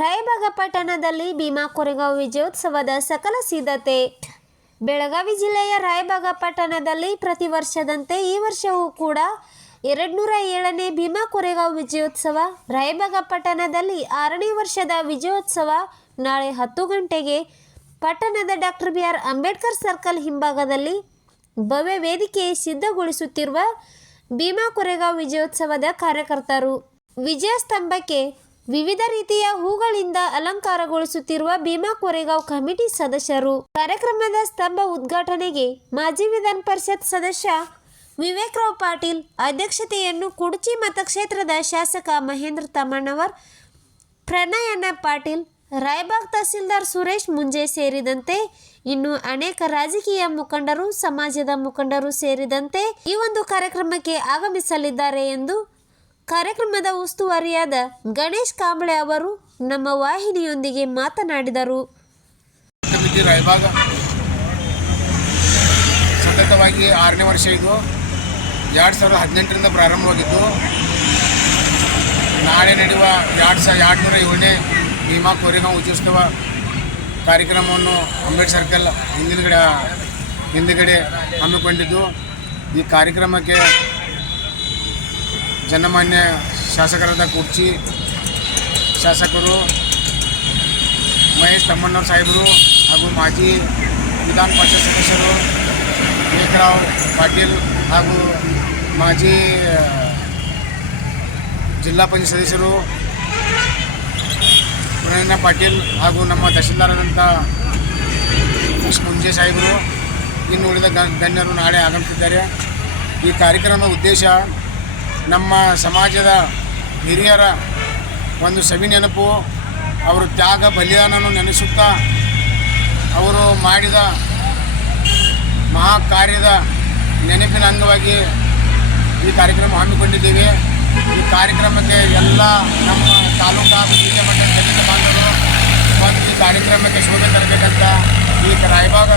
ರಾಯಬಾಗ ಭೀಮಾ ಕೊರೆಗಾಂವ್ ವಿಜಯೋತ್ಸವದ ಸಕಲ ಸಿದ್ಧತೆ. ಬೆಳಗಾವಿ ಜಿಲ್ಲೆಯ ರಾಯಬಾಗ ಪಟ್ಟಣದಲ್ಲಿ ಪ್ರತಿ ವರ್ಷದಂತೆ ಈ ವರ್ಷವೂ ಕೂಡ ಎರಡುನೂರ ಏಳನೇ ಭೀಮಾ ಕೊರೆಗಾಂವ್ ವಿಜಯೋತ್ಸವ. ರಾಯಬಾಗ ಪಟ್ಟಣದಲ್ಲಿ ಆರನೇ ವರ್ಷದ ವಿಜಯೋತ್ಸವ ನಾಳೆ ಹತ್ತು ಗಂಟೆಗೆ. ಪಟ್ಟಣದ doctor B R Ambedkar circle ಹಿಂಭಾಗದಲ್ಲಿ ಭವ್ಯ ವೇದಿಕೆ ಸಿದ್ಧಗೊಳಿಸುತ್ತಿರುವ ಭೀಮಾ ಕೊರೆಗಾಂವ್ ವಿಜಯೋತ್ಸವದ ಕಾರ್ಯಕರ್ತರು. ವಿಜಯ ಸ್ತಂಭಕ್ಕೆ ವಿವಿಧ ರೀತಿಯ ಹೂಗಳಿಂದ ಅಲಂಕಾರಗೊಳಿಸುತ್ತಿರುವ ಭೀಮಾ ಕೋರೆಗಾಂವ್ ಕಮಿಟಿ ಸದಸ್ಯರು. ಕಾರ್ಯಕ್ರಮದ ಸ್ತಂಭ ಉದ್ಘಾಟನೆಗೆ ಮಾಜಿ ವಿಧಾನ ಪರಿಷತ್ ಸದಸ್ಯ ವಿವೇಕ್ರಾವ್ ಪಾಟೀಲ್, ಅಧ್ಯಕ್ಷತೆಯನ್ನು ಕುಡಚಿ ಮತಕ್ಷೇತ್ರದ ಶಾಸಕ ಮಹೇಂದ್ರ ತಮ್ಮಣ್ಣವರ್ ಪ್ರಣಯನ ಪಾಟೀಲ್, ರಾಯಬಾಗ್ ತಹಸೀಲ್ದಾರ್ ಸುರೇಶ್ ಮುಂಜೆ ಸೇರಿದಂತೆ ಇನ್ನು ಅನೇಕ ರಾಜಕೀಯ ಮುಖಂಡರು, ಸಮಾಜದ ಮುಖಂಡರು ಸೇರಿದಂತೆ ಈ ಒಂದು ಕಾರ್ಯಕ್ರಮಕ್ಕೆ ಆಗಮಿಸಲಿದ್ದಾರೆ ಎಂದು ಕಾರ್ಯಕ್ರಮದ ಉಸ್ತುವಾರಿಯಾದ ಗಣೇಶ್ ಕಾಂಬಳೆ ಅವರು ನಮ್ಮ ವಾಹಿನಿಯೊಂದಿಗೆ ಮಾತನಾಡಿದರು. ಸತತವಾಗಿ ಆರನೇ ವರ್ಷ ಇದು. ಎರಡು ಸಾವಿರದ ಹದಿನೆಂಟರಿಂದ ಪ್ರಾರಂಭವಾಗಿದ್ದು, ನಾಳೆ ನಡೆಯುವ ಎರಡು ಸಾವಿರ ಎರಡು ನೂರ ಏಳನೇ ಭೀಮಾ ಕೋರೆಗಾಂವ್ ಉತ್ಸವ ಕಾರ್ಯಕ್ರಮವನ್ನು ಅಂಬೇಡ್ ಸರ್ಕಲ್ ಹಿಂದಿನಗಡೆ ಹಿಂದುಗಡೆ ಹಮ್ಮಿಕೊಂಡಿದ್ದು. ಈ ಕಾರ್ಯಕ್ರಮಕ್ಕೆ ಜನಮಾನ್ಯ ಶಾಸಕರಾದ ಕುರ್ಚಿ, ಶಾಸಕರು, ಮಹೇಶ್ ತಮ್ಮಣ್ಣವ್ರ ಸಾಹೇಬರು ಹಾಗೂ ಮಾಜಿ ವಿಧಾನ ಪರಿಷತ್ ಸದಸ್ಯರು, ವಿವೇಕರಾವ್ ಪಾಟೀಲ್ ಹಾಗೂ ಮಾಜಿ ಜಿಲ್ಲಾ ಪಂಚಾಯತ್ ಸದಸ್ಯರು ಪ್ರಣಯನ ಪಾಟೀಲ್ ಹಾಗೂ ನಮ್ಮ ತಹಶೀಲ್ದಾರರಂಥ ಎಸ್ ಮುಂಜೆ ಸಾಹೇಬರು, ಇನ್ನು ಉಳಿದ ಗಣ್ಯರು ನಾಳೆ ಆಗಮಿಸಿದ್ದಾರೆ. ಈ ಕಾರ್ಯಕ್ರಮದ ಉದ್ದೇಶ ನಮ್ಮ ಸಮಾಜದ ಹಿರಿಯರ ಒಂದು ಸವಿ ನೆನಪು, ಅವರು ತ್ಯಾಗ ಬಲಿದಾನವನ್ನು ನೆನೆಸುತ್ತಾ ಅವರು ಮಾಡಿದ ಮಹಾ ಕಾರ್ಯದ ನೆನಪಿನ ಅಂಗವಾಗಿ ಈ ಕಾರ್ಯಕ್ರಮ ಹಮ್ಮಿಕೊಂಡಿದ್ದೇವೆ. ಈ ಕಾರ್ಯಕ್ರಮಕ್ಕೆ ಎಲ್ಲ ನಮ್ಮ ತಾಲೂಕು ಜಿಲ್ಲೆ ಮಟ್ಟದ ದಲಿತ ಬಾಂಧವರು ಮತ್ತು ಈ ಕಾರ್ಯಕ್ರಮಕ್ಕೆ ಶೋಭೆ ತರಬೇಕಂತ ಈ ರಾಯಭಾಗ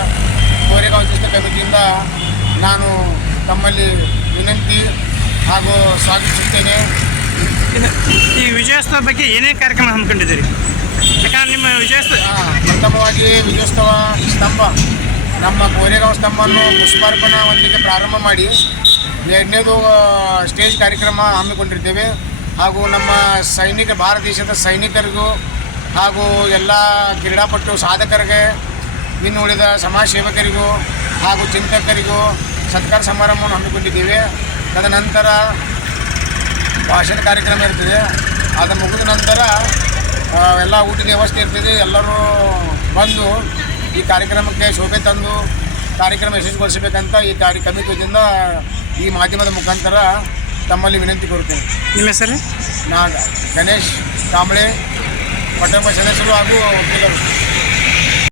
ಕೋರೆಗಾಂವ್ ಕಮಿಟಿಯಿಂದ ನಾನು ತಮ್ಮಲ್ಲಿ ವಿನಂತಿ ಹಾಗೂ ಸ್ವಾಗತಿಸುತ್ತೇನೆ. ಈ ವಿಜಯೋತ್ಸವ ಬಗ್ಗೆ ಏನೇ ಕಾರ್ಯಕ್ರಮ ಹಮ್ಮಿಕೊಂಡಿದ್ದೀರಿ? ಯಾಕಂದ್ರೆ ನಿಮ್ಮ ವಿಜಯೋತ್ಸವ ಪ್ರಥಮವಾಗಿ ವಿಜಯೋತ್ಸವ ಸ್ತಂಭ ನಮ್ಮ ಕೋರೆಗಾಂವ್ ಸ್ತಂಭವನ್ನು ಪುಷ್ಪಾರ್ಪಣಾ ಒಂದಿಗೆ ಪ್ರಾರಂಭ ಮಾಡಿ ಎರಡನೇದು ಸ್ಟೇಜ್ ಕಾರ್ಯಕ್ರಮ ಹಮ್ಮಿಕೊಂಡಿರ್ತೇವೆ. ಹಾಗೂ ನಮ್ಮ ಸೈನಿಕ ಭಾರತ ದೇಶದ ಸೈನಿಕರಿಗೂ ಹಾಗೂ ಎಲ್ಲ ಕ್ರೀಡಾಪಟು ಸಾಧಕರಿಗೆ ಇನ್ನು ಉಳಿದ ಸಮಾಜ ಸೇವಕರಿಗೂ ಹಾಗೂ ಚಿಂತಕರಿಗೂ ಸತ್ಕಾರ ಸಮಾರಂಭವನ್ನು ಹಮ್ಮಿಕೊಂಡಿದ್ದೇವೆ. ತದನಂತರ ಭಾಷಣ ಕಾರ್ಯಕ್ರಮ ಇರ್ತದೆ. ಅದು ಮುಗಿದ ನಂತರ ಎಲ್ಲ ಊಟದ ವ್ಯವಸ್ಥೆ ಇರ್ತದೆ. ಎಲ್ಲರೂ ಬಂದು ಈ ಕಾರ್ಯಕ್ರಮಕ್ಕೆ ಶೋಭೆ ತಂದು ಕಾರ್ಯಕ್ರಮ ಯಶಸ್ವಿಗೊಳಿಸಬೇಕಂತ ಈ ಕಾರ್ಯ ಕಮಿಟಿಯಿಂದ ಈ ಮಾಧ್ಯಮದ ಮುಖಾಂತರ ತಮ್ಮಲ್ಲಿ ವಿನಂತಿ ಕೊಡ್ತೇನೆ ನಿಮ್ಮ ಹೆಸರು? ನಾ ಗಣೇಶ್ ಕಾಂಬಳೆ ಪಟ್ಟಣ ಸದಸ್ಯರು ಹಾಗೂ ವಕೀಲರು.